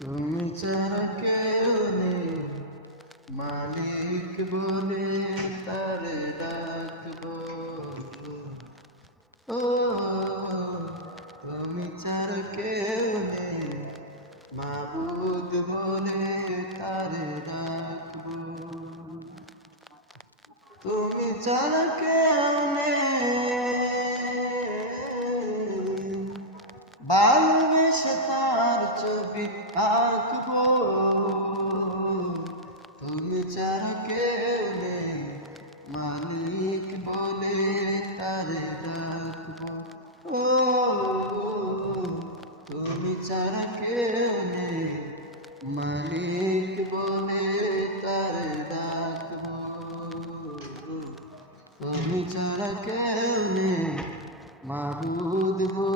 তুমি ছাড়া কেউ নেই, মালিক বলে তারে ডাকবো। ও তুমি ছাড়া কেউ নেই, মাবুদ বলে তারে ডাকবো। তুমি ছাড়া কেউ নেই, ভালোবেসে তার ছবি আঁকবো। তুমি ছাড়া কেউ নেই, মালিক বলে তারে ডাকবো। ও তুমি ছাড়া কেউ নেই, মালিক বলে তারে ডাকবো। তুমি ছাড়া কেউ নেই, মাবুদ বলে